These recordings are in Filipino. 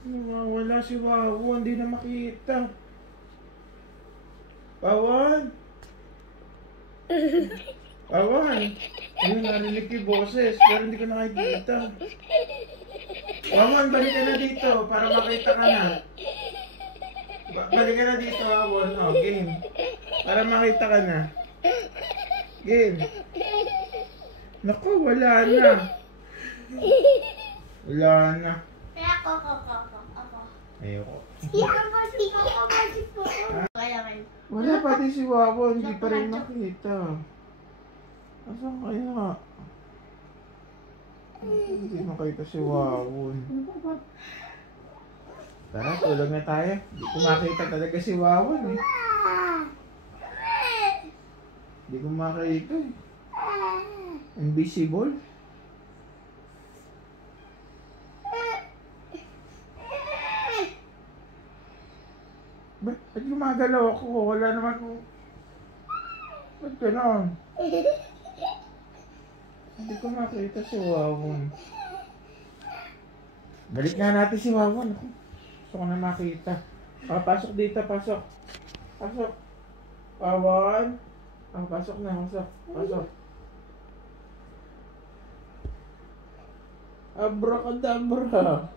Wala si Wawan, hindi na makita. Wawan? Wawan? Ayun, narinig yung boses, pero hindi ko nakikita. Wawan, balik ka na dito para makita ka na. Balik ka na dito, Wawan. O, game. Para makita ka na. Game. Naku, wala na. Wala na. Ayoko. Wala pati si Wawan, hindi pa rin makita. Asan kaya? Hindi makita si Wawan. Tara, tulog na tayo. Hindi ko makita talaga si Wawan eh. Hindi ko makita eh. Invisible. Ba't gumagalaw ako? Wala naman ko. Ba't gano'n? Hindi ko makita si Wawan. Balik nga natin si Wawan. Gusto ko na makita. Pasok dito, pasok. Pasok. Wawan. Pasok na, pasok. Pasok. Abracadabra.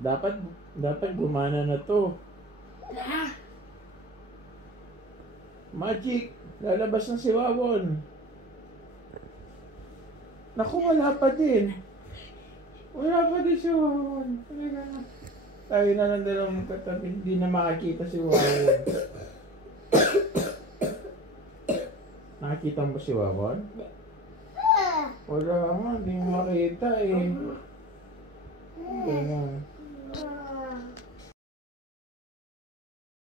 Dapat gumana na to. Magic. Lalabas na si Wawan. Naku, wala pa din. Wala pa din si Wawan. Tayo na lang dalawang katabi. Hindi na makakita si Wawan. Nakakita mo ba si Wawan? Wala nga, hindi mo makita eh.